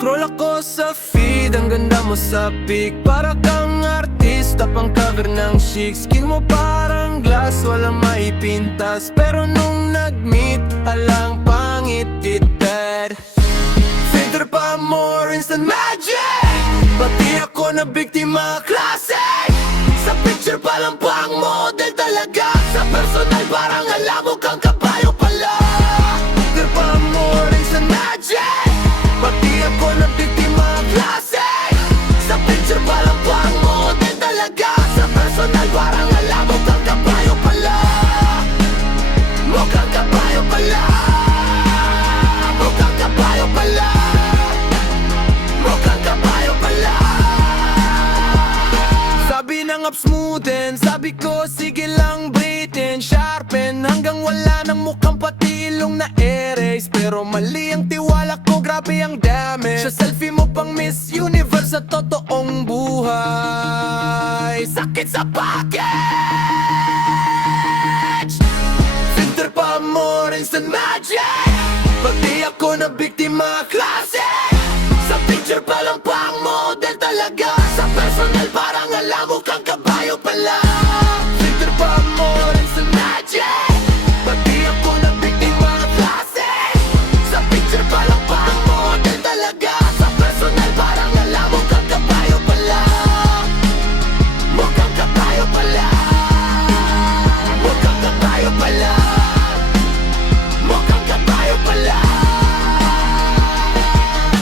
Scroll ako sa feed, ang ganda mo sa pic. Para kang artista, pang cover ng chic. Skin mo parang glass, walang maipintas. Pero nung nag-meet, alang pangit ited. Filter pa more instant magic. Pati ako na biktima klase. Sa picture pa lang pang model talaga. Sa personal parang alam mo kang kapayo pala. Filter pa more instant magic. Pati ako na biktima klase. Sa picture pa lang pang model talaga. Sa personal parang alam mo kang kapayo pala. Mukhang kapayo pala. Mukhang kapayo pala. Mukhang kapayo pala. Sabi ng upsmoothen, sabi ko sige lang Britain. Sharpen hanggang wala ng mukhang pati ilong na erase. Pero mali ang tiwala ko, grabe ang damage. Sa selfie mo pang Miss Universe sa totoong buhay. Sakit sa package. Filter pa more instant magic. Pati ako na biktima klase. Sa picture pa lang pang model talaga. Sa personal parang alam mo kang kabayo pala. Filter pa more instant magic. Pati ako na biktima klase. Sa picture pa lang pang model talaga. Sa personal parang alam mo kang kabayo pala. Mukhang kabayo pala. Mukhang kabayo pala. Mukhang kabayo pala.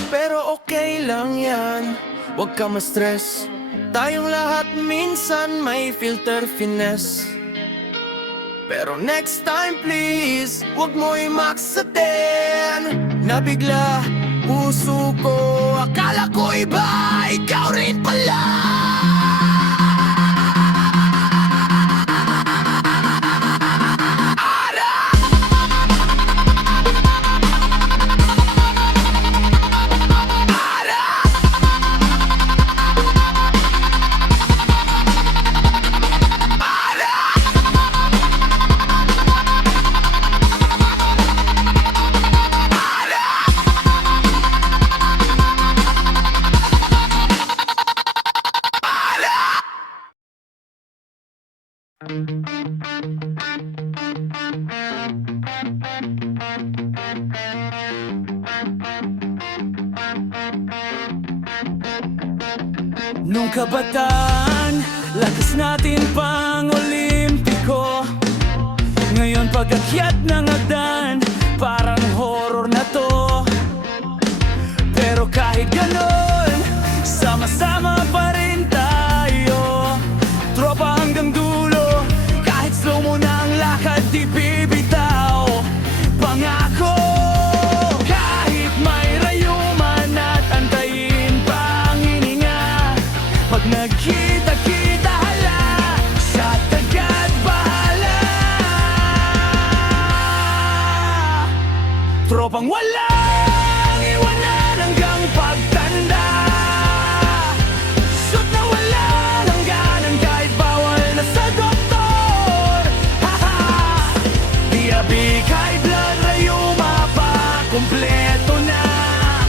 Pero okay lang yan, huwag ka ma-stress. Tayong lahat minsan may filter finesse. Pero next time please, huwag mo i-max sa 10. Nabigla puso ko, akala ko iba, ikaw rin pala. Nung kabataan, lakas natin pang Olimpiko. Ngayon pag-akyat ng hagdan, parang horror na to. Pero kahit ganon, sama-sama pa rin tayo. Tropa hanggang dulo, kahit slow mo na ang lakad, di bibitaw. Pangako, kahit may rayuman at antayin pang hininga. Pag nagkita-kita hala, sa tagad bahala. Tropang walang iwanan hanggang pagtanda. Shoot na wala hangganan kahit bawal na sa doktor. Diabetes, high blood, rayuma pa, kumpleto na.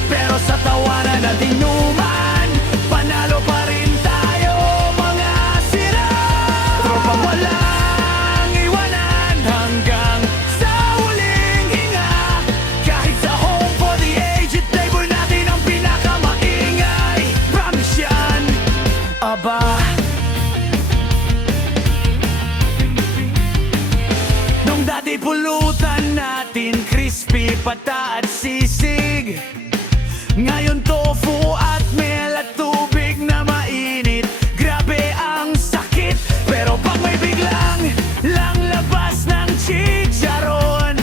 Pero sa tawanan at inuman, panalo pa rin tayo mga sira. Tropang walang iwanan hanggang sa huling hinga. Kahit sa home for the aged, labor natin ang pinakamaingay. Promise yan, aba. Nung dati pulutan natin crispy, pata at sisig. Ngayon tofu at mel at tubig na mainit. Grabe ang sakit, pero pag may biglang lang labas ng chicharon,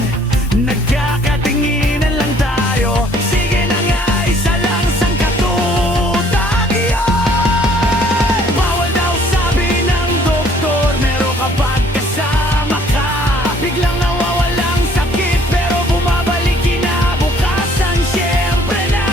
nagkakatinginan lang tayo. Sige na nga, isa lang sangkatutak iyon. Bawal daw sabi ng doktor, meron kapag kasama ka. Biglang nawawalang sakit, pero bumabalik kinabukasan, syempre na.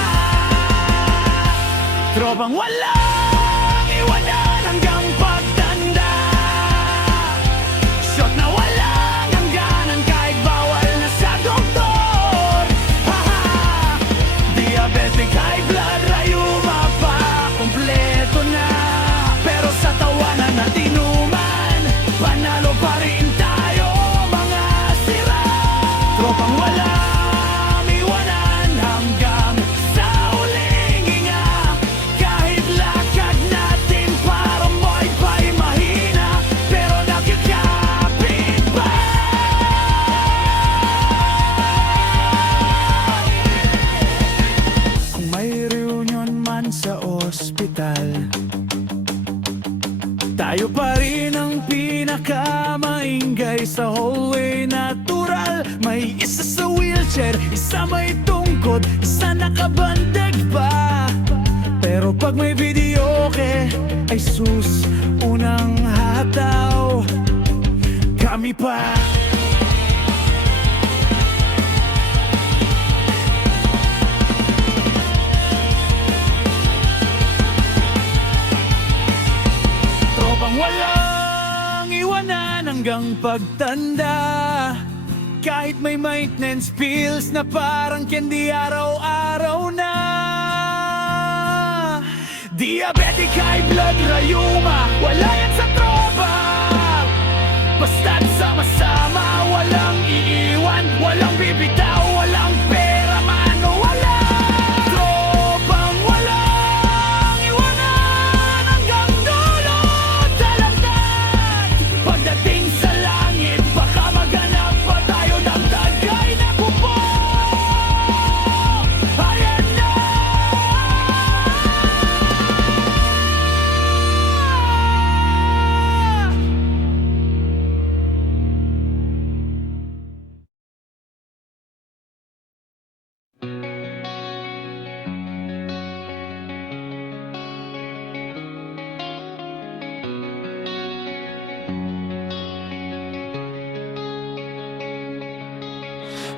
Tayo pa rin ang pinakamaingay sa hallway. Natural, may isa sa wheelchair, isa may tungkod, isa nakabandag pa. Pero pag may video ay sus, unang hataw kami pa. Tropang walang iwanan hanggang pagtanda. Kahit may maintenance bills na parang candy araw-araw na. Diabetic, high blood, rayuma, wala yan sa tropa. Basta't sama-sama, walang iiwan, walang bibitaw, walang pera man o wala. Tropang walang iwanan hanggang dulo talagdan. Pagdating sa langit, baka maghanap pa tayo ng tagay na kupo. Ayan na!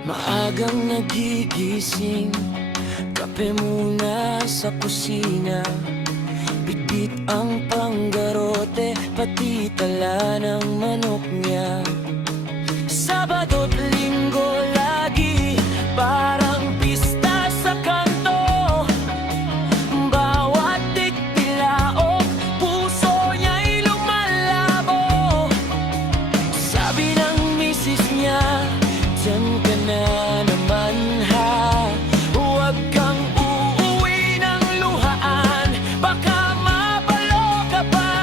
Maagang nagigising, kape muna sa kusina. Bitbit ang panggarote, pati tala ng manok niya. Sabado't linggo lagi, parang pista sa kanto. Bawat tiktilaok, puso niya'y lumalabo. Sabi ng misis niya, diyan ka na naman ha. Huwag kang uuwi ng luhaan, baka mapalo ka pa.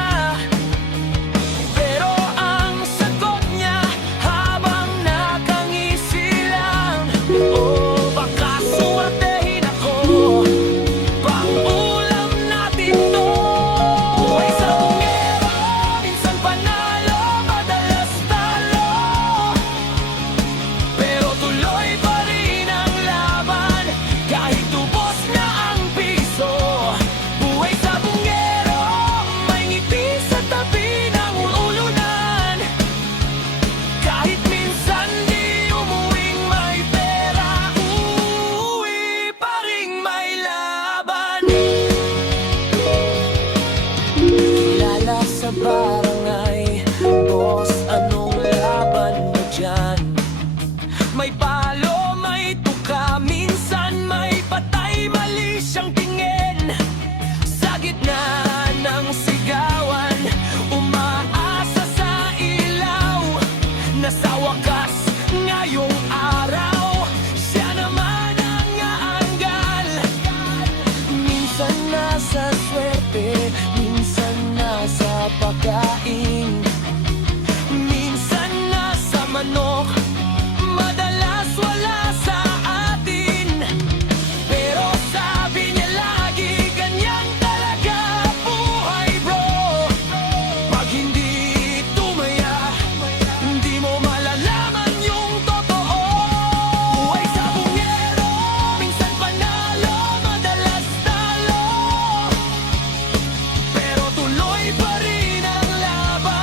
Pero ang sagot niya habang nakangisi lang, oh, baka suwertehin ako, pang-ulam natin to. Buhay sa bungero, minsan panalo, madalas talo. Pero tuloy pa rin ang laban, kahit tubos na ang piso. Buhay sa bungero, may ngiti sa tabi ng ulunan. Kahit minsan di umuwing may pera, uuwi pa rin may laban. Kilala sa barangay, boss, anong laban mo dyan? May palo, may tuka, minsan may patay, mali siyang tingin. Sa gitna ng sigawan, umaasa sa ilaw, na sa wakas ngayong araw, siya naman ang aanggal. Minsan nasa swerte, minsan nasa pagkain, minsan nasa manok, madalas wala sa atin. Pero sabi niya lagi, ganyan talaga buhay bro. Pag hindi tumaya, hindi mo malalaman yung totoo. Buhay sa bungero, minsan panalo, madalas talo. Pero tuloy pa rin ang laban.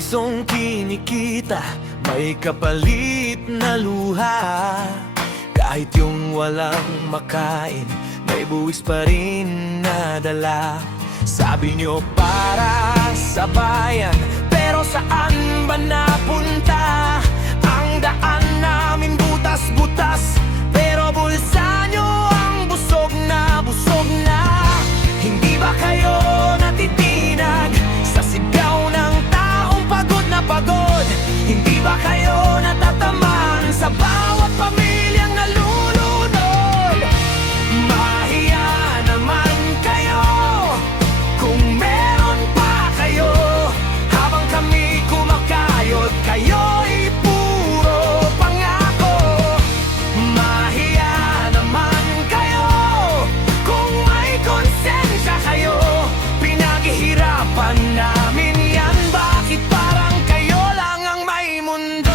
pisong kinikita, may kapalit na luha. Kahit yung walang makain, may buwis pa rin nadala. Sabi nyo para sa bayan, pero saan ba napunta? Ang daan namin butas-butas, pero bulsa nyo ang busog na busog na. Hindi ba kayo natitinag sa sigaw ng taong pagod na pagod? Hindi ba kayo natataman sa bawat pamilyang nalulunod? Mahiya naman kayo kung meron pa kayo, habang kami kumakayod, kayo'y puro pangako. Mahiya naman kayo kung may konsensya kayo, pinaghihirapan namin yan. Bakit parang kayo lang ang may mundo?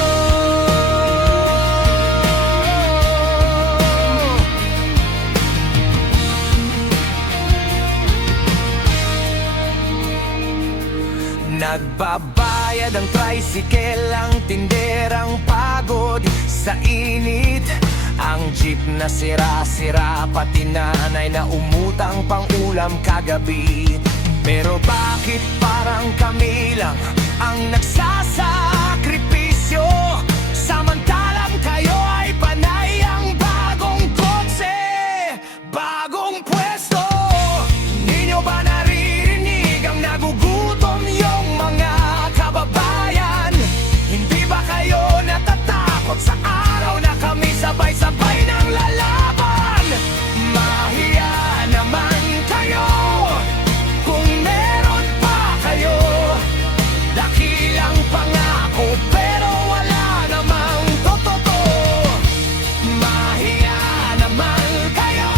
Nagbabayad ang tricycle, ang tinderang pagod sa init. Ang jeep na sira-sira, pati nanay na umutang pang ulam kagabi. Pero bakit parang kami lang ang nagsasakripisyo, samantalang kayo ay panay ang bagong kotse, bagong pwesto? Hindi nyo ba naririnig ang nagugutom yung mga kababayan? Hindi ba kayo natatakot sa araw na kami sabay-sabay ng lalaban? Mahiya naman kayo kung meron pa kayo dakilang pangako, pero wala namang totoo. Mahiya naman kayo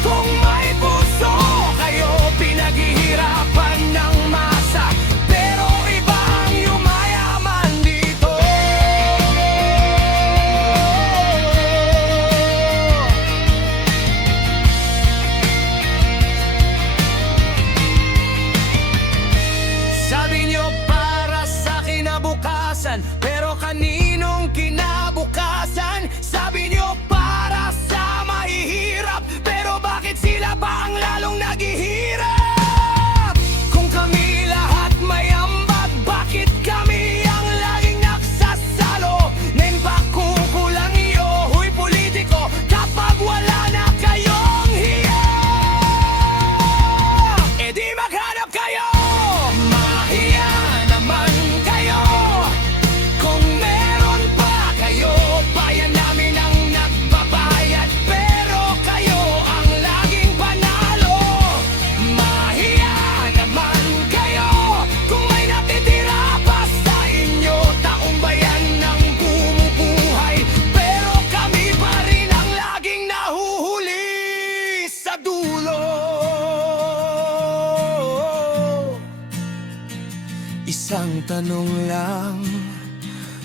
kung may puso kayo, pinaghihirapan ng masa, pero iba ang yumayaman dito. Sabi nyo para sa kinabukasan, pero kaninong kinabukasan? Sabi nyo para sa mahihirap, pero bakit sila ba ang lalong naghihirap? Kung kami lahat may ambag, bakit kami ang laging nagsasalo? Nen pa kukulang iyo, huy politiko, kapag wala na kayong hiya, e di maghanap kayo. Mahiya naman kayo kung meron pa kayo, bayan namin ang nagbabayad, pero kayo ang laging panalo. Mahiya naman kayo kung may natitira pa sa inyo, taong bayan ng bumubuhay, pero kami pa rin ang laging nahuhuli sa dulo. Isang tanong lang,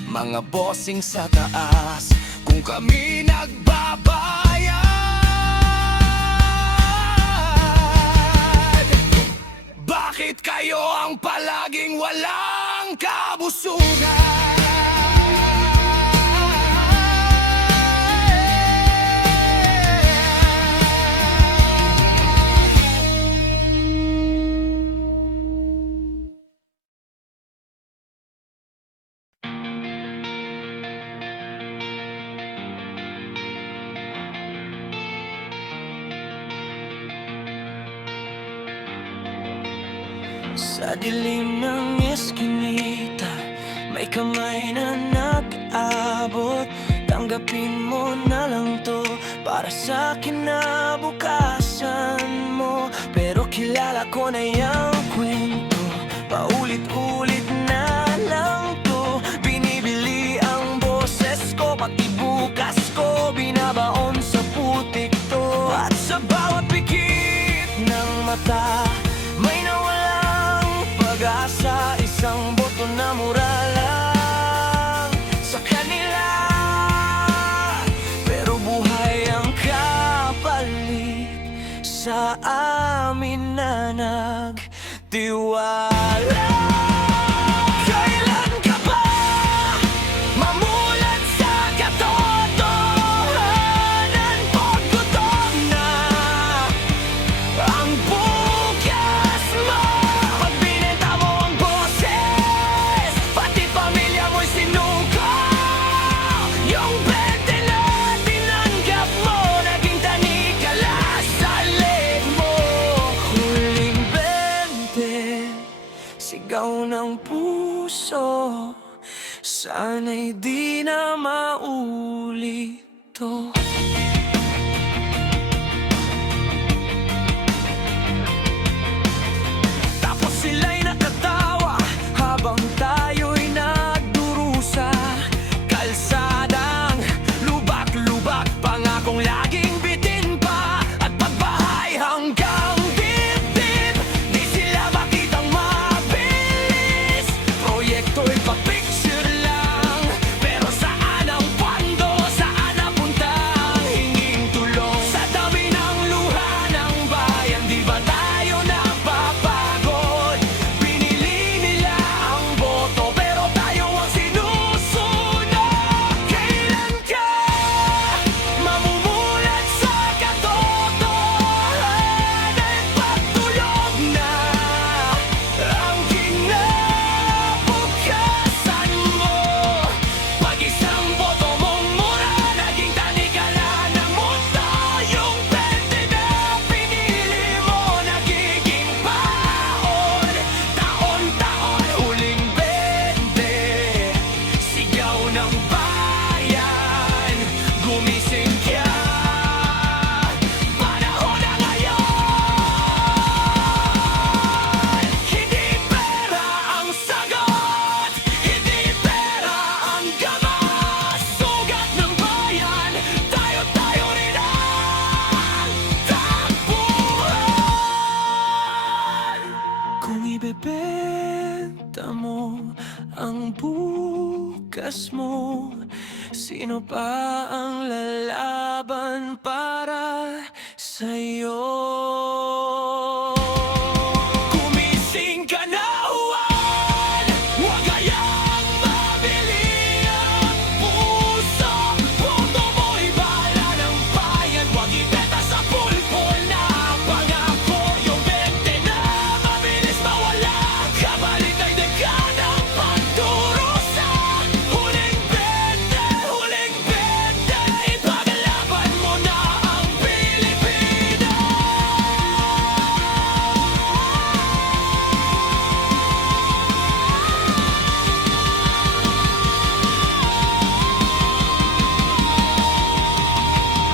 mga bossing sa taas, kung kami nagbabayad, bakit kayo ang palaging walang kabusugan? Sa dilim ng eskinita, may kamay na nag-abot. Tanggapin mo na lang to para sa kinabukasan mo. Pero kilala ko na yung kwento, paulit-ulit na lang to. Binibili ang boses ko, pati bukas ko binabaon sa putik to. At sa bawat pikit ng mata, may nawalang pag-asa, isang boto na mura lang sa kanila. Pero buhay ang kapalit sa amin na nagtiwala. Kaya Sana'y di na maulit to. Tapos sila'y nakatawa habang tayo'y nagdurusa. Kalsadang lubak-lubak, pangakong laging bitin pa, at pagbahay hanggang dibdib. Di sila makitang mabilis, proyekto'y pa-picture lang. Pero saan ang pondo, saan napunta ang hinging tulong? Sa dami ng luha ng bayan, di ba tayo napapagod? Pinili nila ang boto, pero tayo ang sinusunod. Kailan ka mamumulat sa katotohanan at pagtulog na ang kinabukasan mo? Pag isang boto mong mura, naging tanikalan ng mundo. Yung 20 na pinili mo, nagiging baon. Taon-taon, huling 20, sigaw ng bayan, gumising ka. Panahon na ngayon. Hindi pera ang sagot, hindi pera ang gamot. Sugat ng bayan, tayo-tayo rin ang takbuhan. Kung ibebenta mo ang bukas mo, sino pa ang lalaban para sa'yo? Gumising ka na, Juan! Huwag kayang mabili ang puso. Puto mo'y bala ng bayan, huwag ibenta sa pulpul na pangako. Yung 20 na mabilis mawala, kapalit ay dekadang pagdurusa. Huling 20, ipaglaban mo na ang Pilipinas.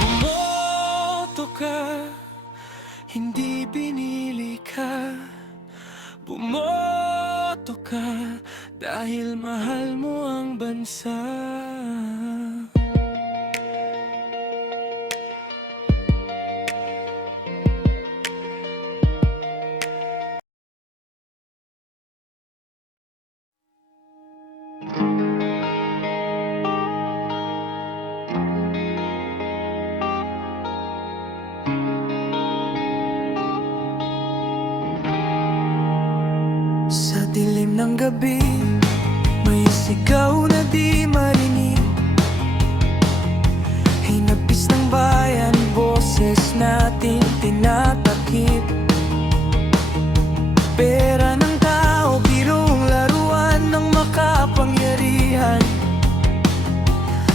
Bumoto ka, hindi binili ka. Bumoto ka dahil mahal mo ang bansa. Sa dilim ng gabi, may sigaw na di marinig. Hinapis ng bayan, boses natin tinatakip. Pera ng tao, birong laruan ng makapangyarihan.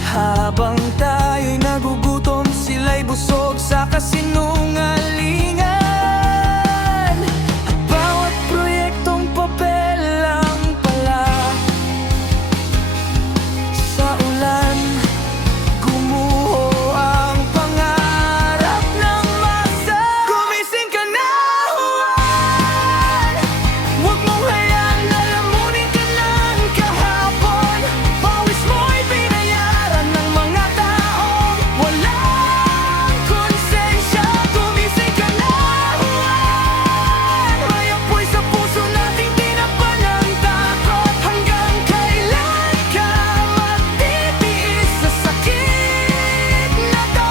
Habang tayo'y nagugutom, sila'y busog sa kasinungalingan. At bawat proyektong papel lang pala. Sa ulan, gumuho ang pangarap ng masa. Gumising ka na, Juan! Huwag mong hayaan na lamunin ka ng kahapon. Pawis mo'y binayaran ng mga taong walang konsensya. Gumising ka na, Juan! May apoy sa puso nating tinapan ng takot. Hanggang kailan ka magtitiis sa sakit na to?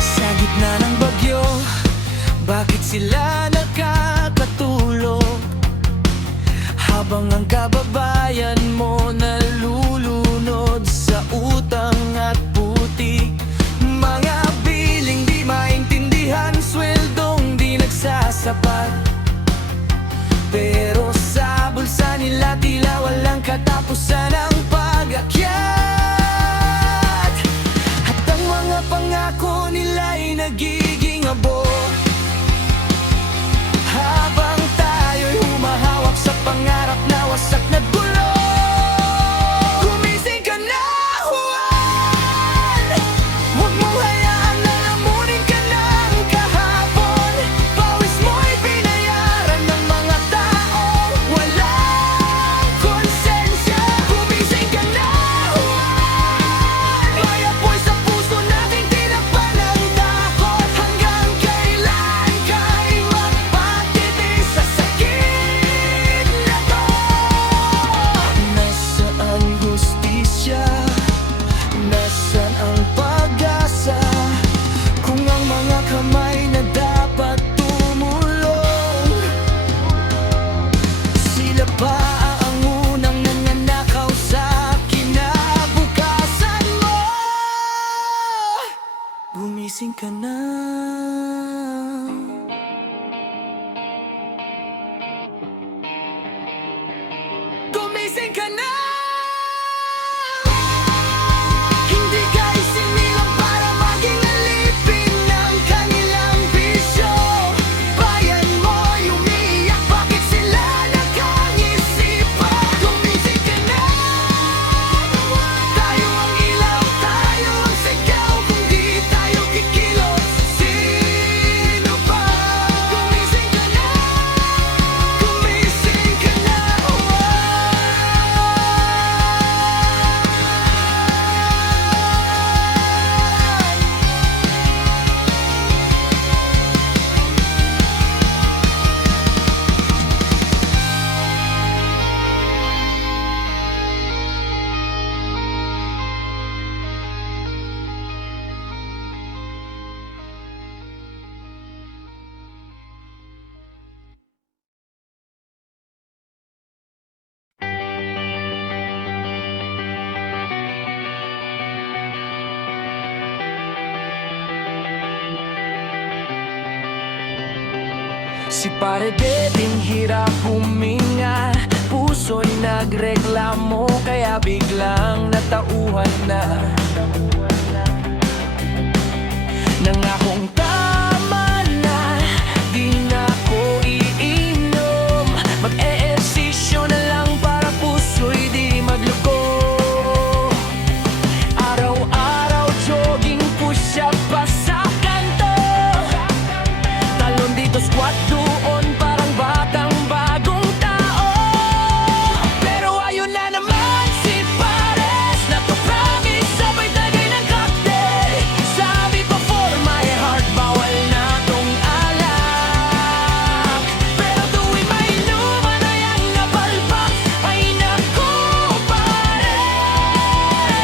Sa gitna ng bagyo, bakit sila nakakatulog? Habang ang kababayan mo nalulunod sa utang at putik. Mga biling di maintindihan, sweldong di nagsasapat. Pero sa bulsa nila tila walang katapusan ang pag-akyat. gumising ka na. Hindi ka isinilang para maging alipin ng kanilang bisyo. Bayan mo'y umiiyak, bakit sila nag-iisipan? Gumising ka na. Tayo ang ilaw, tayo ang sigaw. Kung di tayo kikilos, sino pa? Gumising ka na. Gumising ka na. Si Pare Beding hirap huminga, puso'y nagreklamo, kaya biglang natauhan na. Nangakong tama na, di na ko iinom. Mag-eehersisyo na lang para puso'y di magloko. Araw-araw jogging, push-up pa sa kanto. Talon dito, squat doon, parang batang bagong tao. Pero ayun na naman si Pares, na to promise, sabay tagay ng cocktail. Sabi pa for my heart, bawal na tong alak. Pero tuwing may inuman ay ang napalpak, ay naku pare,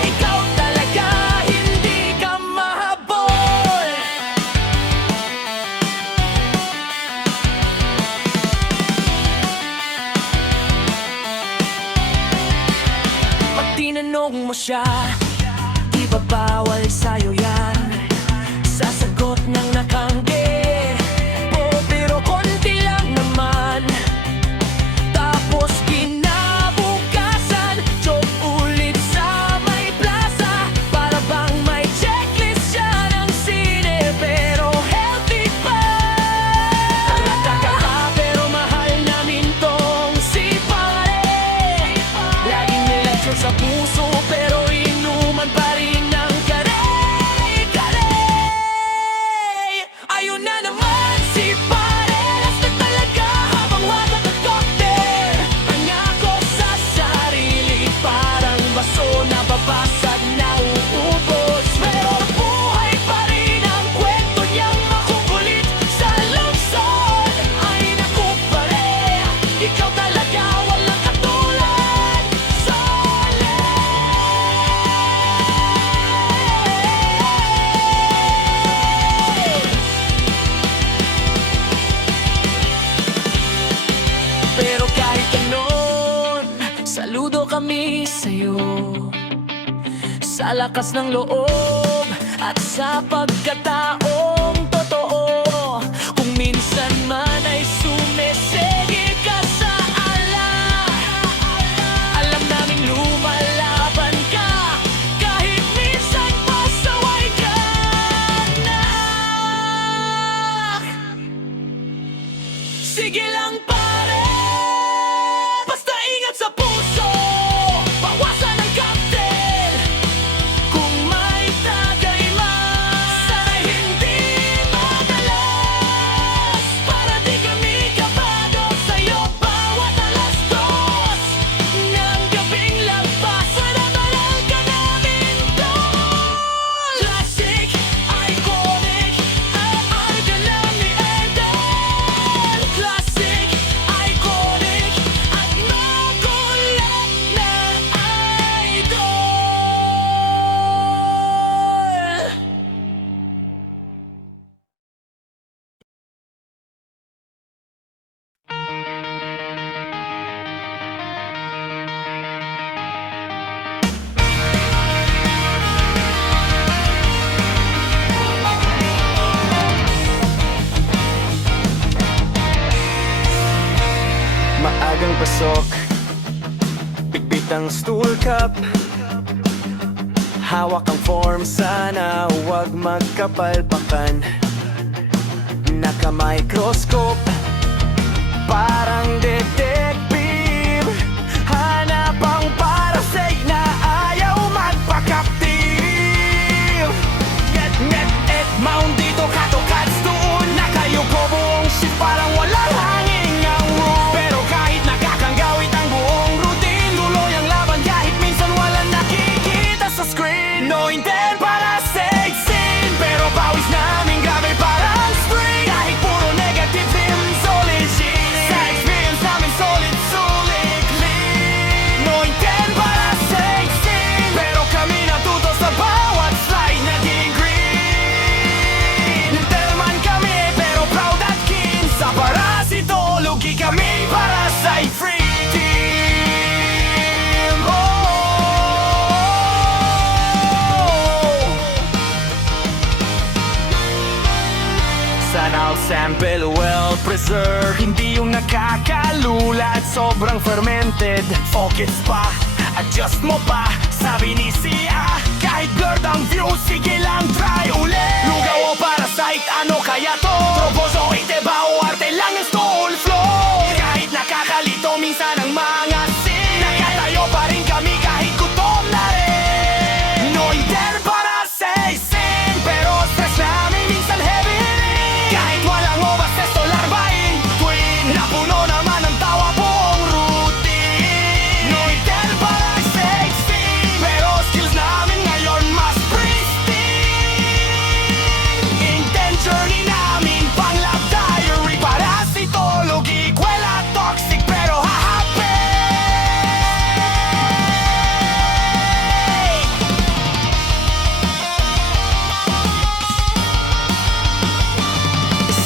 ikaw talaga hindi ka mahabol. Pag tinanong mo siya, di ba bawal sa'yo yan? Sasagot ng nakangge, oh pero konti lang naman. Tapos kinabukasan, jog ulit sa may plaza. Para bang may checklist siya ng sine, pero healthy pa. Nakakaka pero mahal namin tong si Pare. Laging nilansyon sa puso, pero inuman pa rin ng kare-kare. Ayun na naman si Pare, last na talaga habang watak at cocktail. Pangako sa sarili, parang baso na babasag na uubos. Pero buhay pa rin ang kwento niyang makukulit sa lungsod. Ay naku pare, ikaw talaga walang katulad. Pero kahit ganon, saludo kami sa'yo. Sa lakas ng loob at sa pagkataong totoo. Kung minsan man ay sumesegi ka sa ala, alam naming lumalaban ka, kahit minsan pasaway ka na. Sige lang pare, basta ingat sa puso, bawasan ang cocktail. Kung may tagay man, sana hindi madalas. Para di kami kabado sa'yo bawat alas dos ng gabing labas. Panabalan ka namin doon. Classic, iconic, ay ka lang ni Eden. Classic, iconic, at makulat na idol. Maagang pasok, Gamit ang stool cup, hawak ang form, sana huwag magkapalpakan. Naka-microscope, parang detective, hanap ang parasite na ayaw magpakaptive. Mount dito, katokads doon, nakayuko buong ship, parang walang hangin ang room. Pero kahit nakakagawit ang buong routine, tuloy ang laban kahit minsan walang nakikita sa screen. No intent para sexin, pero pawis namin grabe parang spring. Kahit puro negative themes, solid shit. Sa experience namin solid, solid clean. No intent para sexin, pero kami natuto sa bawat slide naging green. Interman kami pero proud at keen, sa parasitology kami parasite free team. Sana all sample well preserved, hindi yung nakakalulat, sobrang fermented. Focus pa, adjust mo pa, sabi ni Sia. Kahit blurred ang view, sige lang try ulit. Lugaw o parasite, ano kaya to? Tropozoite ba o arte lang yung stool flow? Kahit nakakalito minsan ang mga scene, nakatayo pa rin kami kahit gutom na rin. No intent para say sin, pero stress namin minsan heavy hitting. Kahit walang obas, testo larvain twin, napuno naman ang tawa buong routine. No intent para say sin, pero skills namin ngayon mas pristine. Intent journey namin pang lab diary, parasitology, kwela toxic pero hahappy.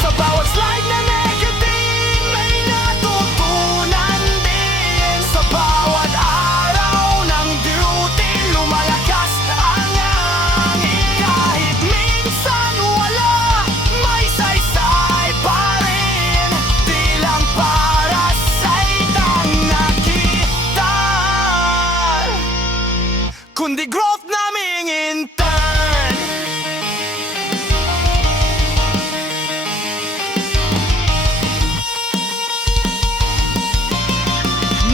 Sa bawat slide na negative, may natutunan din. Sa bawat araw ng duty, lumalakas ang hangin. Kahit minsan wala, may saysay pa rin. Di lang parasite ang nakita, kundi growth naming intern.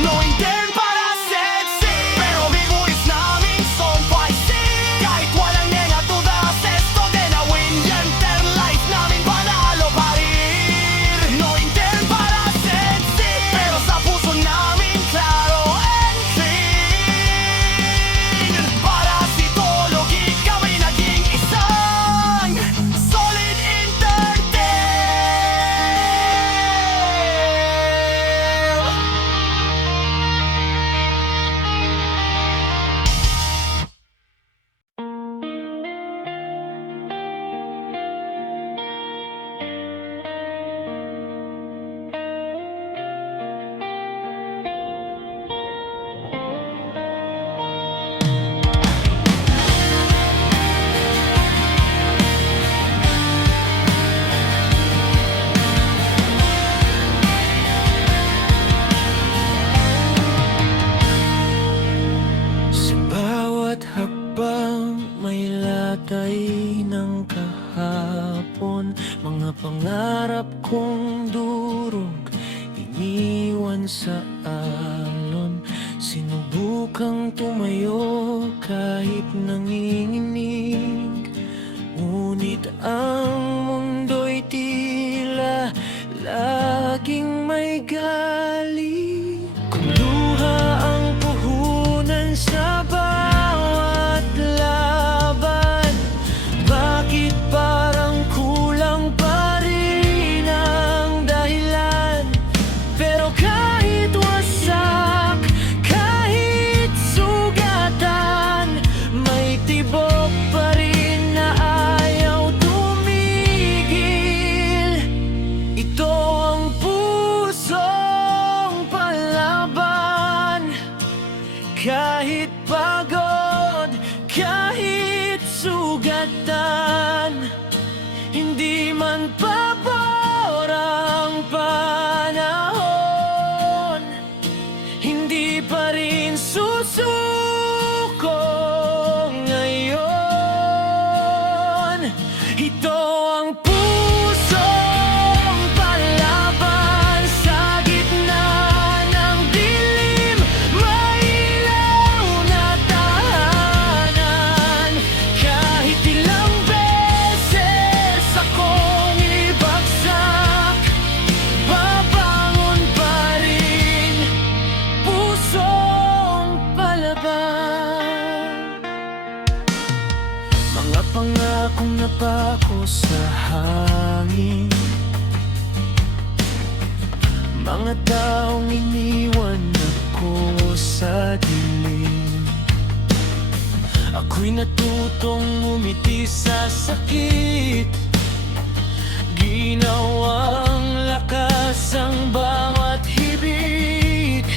No intent para sexy, pero bibuis namin son fighting. Kahit walang negatuda, sesto din na win. Yan ter life namin panalo pa rin. No intent para sexy, pero sa puso namin klaro and clean. Parasitology, kami naging isang solid interteam. Sa bawat hakbang may latay ng kahapon. Mga pangarap kong durog, iniwan sa alon. Sinubukang tumayo kahit nanginginig, ngunit ang mundo'y tila laging may galit. Kung luha ang puhunan sa bawat laban, bakit parang kulang pa rin ang dahilan? Pero kahit wasak, kahit sugatan, may tibok pa rin na ayaw tumigil. Ito ang puso Mga taong iniwan ako sa dilim. Ako'y natutong umiti sa sakit. Ginawang lakas ang bawat hibig.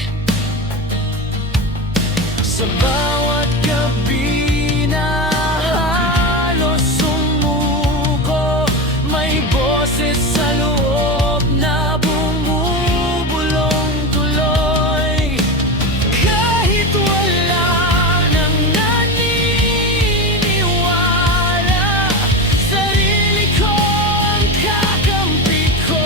Sa bawat gabi na halos sumuko, may boses sa loob na bumubulong tuloy. Kahit wala nang naniniwala, sarili ko ang kakampi ko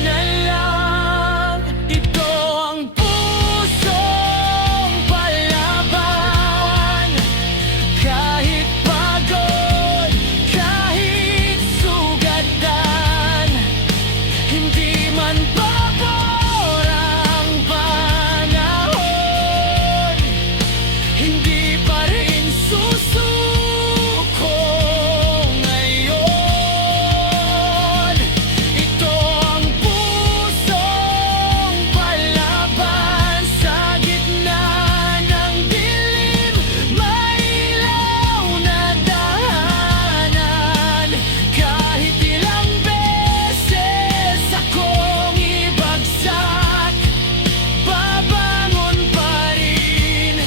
na lang. Ito ang pusong palaban. Kahit pagod, kahit sugatan, hindi man pabor ang panahon, hindi pa rin susuko ngayon. Ito ang pusong palaban. Sa gitna ng dilim, may ilaw na daanan. Kahit ilang beses akong ibagsak, babangon pa rin.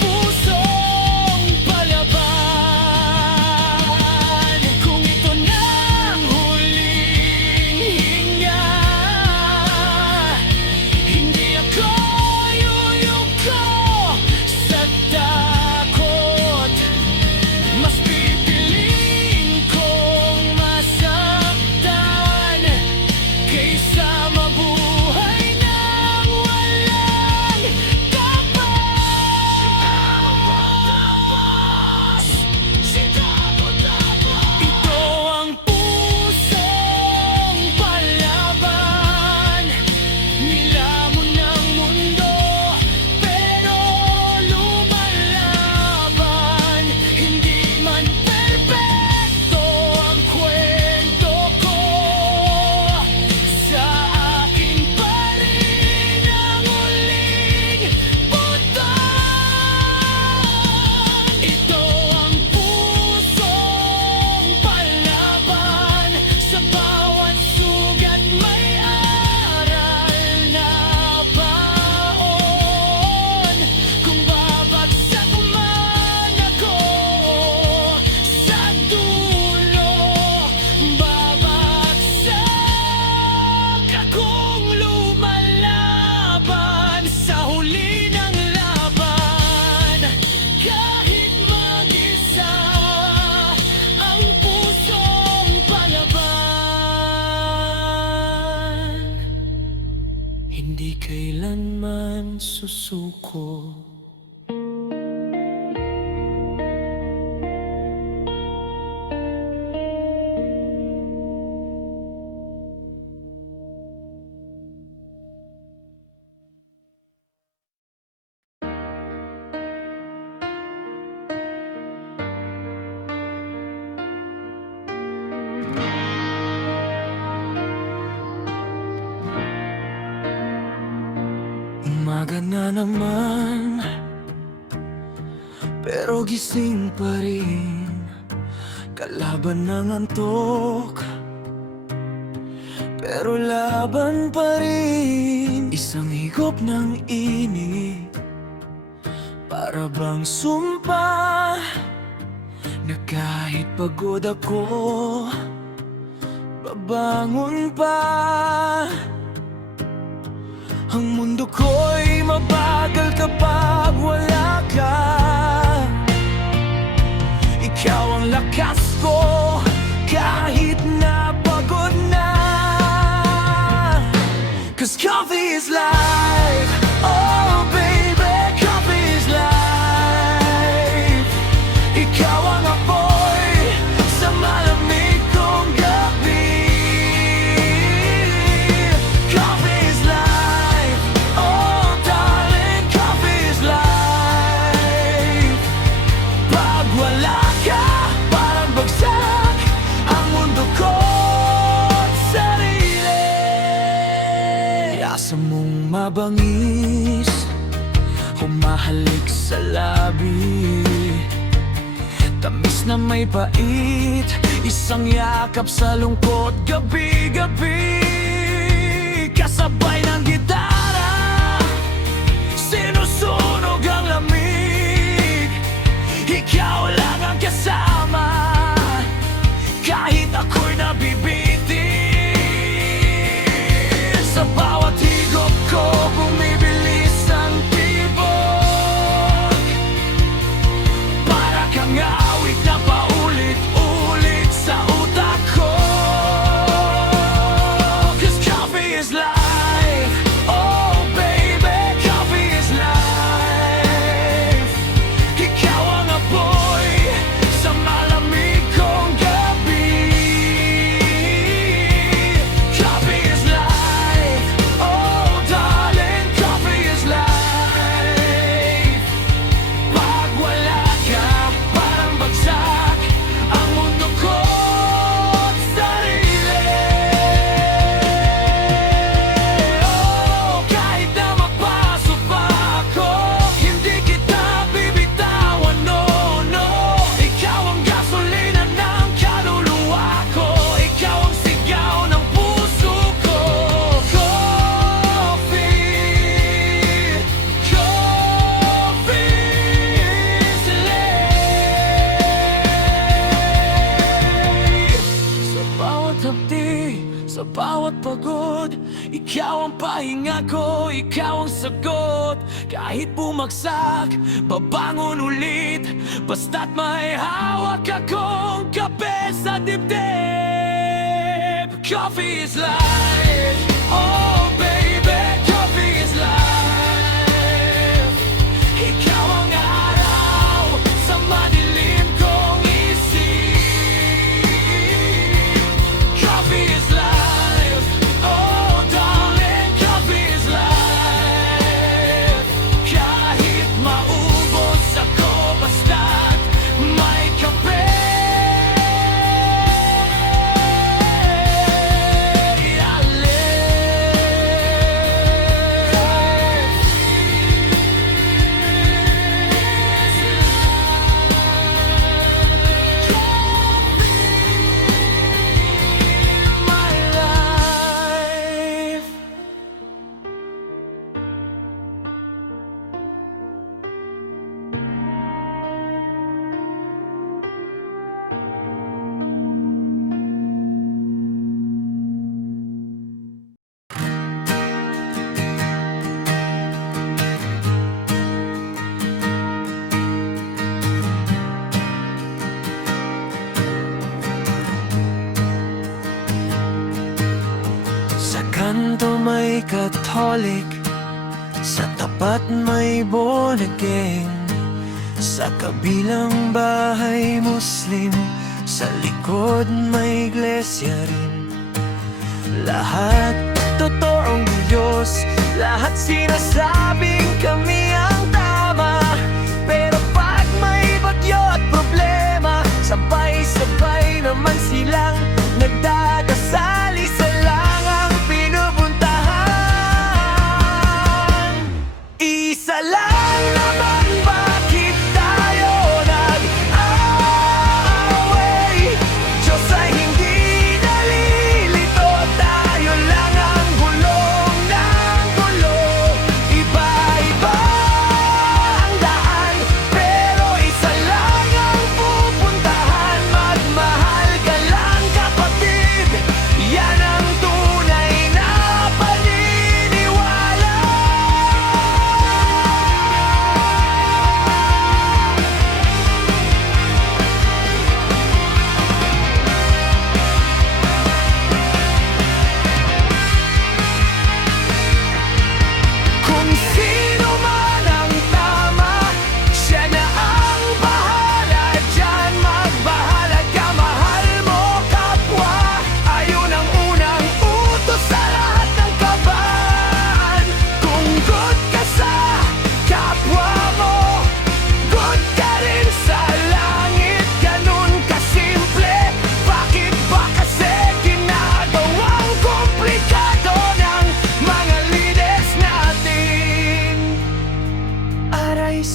Pusong palaban. Kung ito na ang huling hinga, hindi ako yuyuko sa takot. Mas pipiliin kong masaktan kaysa mabuhay nang walang tapos. Ito ang pusong palaban. Nilamon ng mundo pero lumalaban. Hindi man perpekto ang kwento ko, sa akin pa rin ang huling puton. Ito ang pusong palaban. Sa bawat sugat may aral na baon. Kung babagsak man ako sa dulo, babagsak akong lumalaban sa huli ng laban. Kahit mag-isa ang pusong palaban, hindi kailanman susuko. Umaga na naman, pero gising pa rin. Kalaban ng antok, pero laban pa rin. Isang higop ng init, para bang sumpa na kahit pagod ako, babangon pa. Ang mundo ko'y mabagal kapag wala ka. Ikaw ang lakas ko kahit na pagod na. 'Cause coffee is life. Oh baby, coffee is life. Ikaw ang apoy sa malamig kong gabi. Coffee is life. Oh darling, coffee is life. Pag wala ka, parang bagsak ang mundo ko't sarili. Pag-asa mong mabangis humahalik sa labi, tamis na may pait, isang yakap sa lungkot gabi-gabi. Kasabay ng gitara, sinusunog ang lamig, ikaw lang ang kasama, kahit ako'y nabibitin. Sa bawat higop ko bumibilis ang tibok, para kang awit na paulit-ulit sa utak ko. 'Cause coffee is life, oh baby, coffee is life. Ikaw ang apoy sa malamig kong gabi. Coffee is life, oh darling, coffee is life. Pag wala ka, parang bagsak ang mundo ko't sarili. Oh, kahit na mapasok pa ako, hindi kita bibitawan, no, no. Ikaw ang gasolina ng kaluluwa ko, ikaw ang sigaw ng puso ko. Coffee, coffee is life. Sa bawat hapdi, sa bawat pagod, ikaw ang pahinga ko, ikaw ang sagot. Kahit bumagsak, babangon ulit, basta't may hawak akong kape sa dibdib. Coffee is life, oh baby, coffee is life. Ikaw ang araw sa madilim kong isip. Coffee is life, oh darling, coffee is life. Kahit maubos ako, basta't may kape. My life. Sa kanto may Catholic, sa tapat may born again, sa kabilang bahay Muslim, sa likod may iglesia rin. Lahat totoong Diyos, lahat sinasabing kami ang tama. Pero pag may bagyo at problema, sabay-sabay naman silang nagdadasal, isa lang ang pinubuntahan. Isa lang naman, bakit tayo nag-away? Diyos ay hindi nalilito, tayo lang ang gulong ng gulo. Iba-iba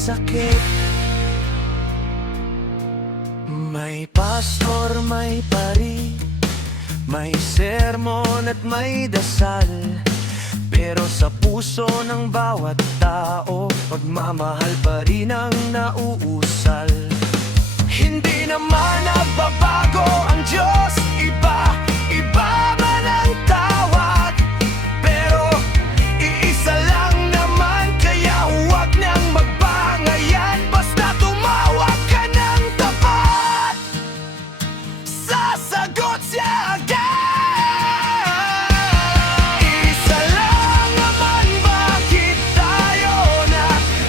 sakit. May pastor, may pari, may sermon at may dasal. Pero sa puso ng bawat tao, pagmamahal pa rin ang nauusal. Hindi naman nagbabago ang Diyos, iba man ang tawag. Pero iisa lang naman, kaya huwag nang magbangayan. Basta tumawag ka ng tapat, sasagot siya agad. Isa lang naman, bakit tayo nag-away?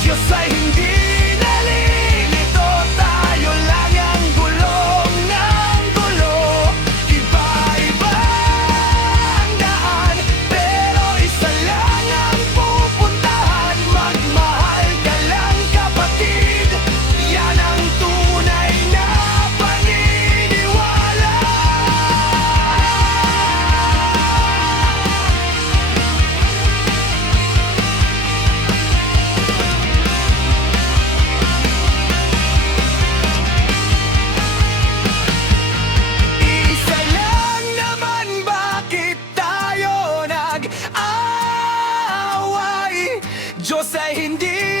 Diyos ay hindi nalilito, tayo lang ang gulong ng gulo. Iba-ibang daan, pero isa lang ang pupuntahan. Magmahal ka lang, kapatid, yan ang tunay na paniniwala. Isa lang naman, bakit tayo nag-away? Diyos ay hindi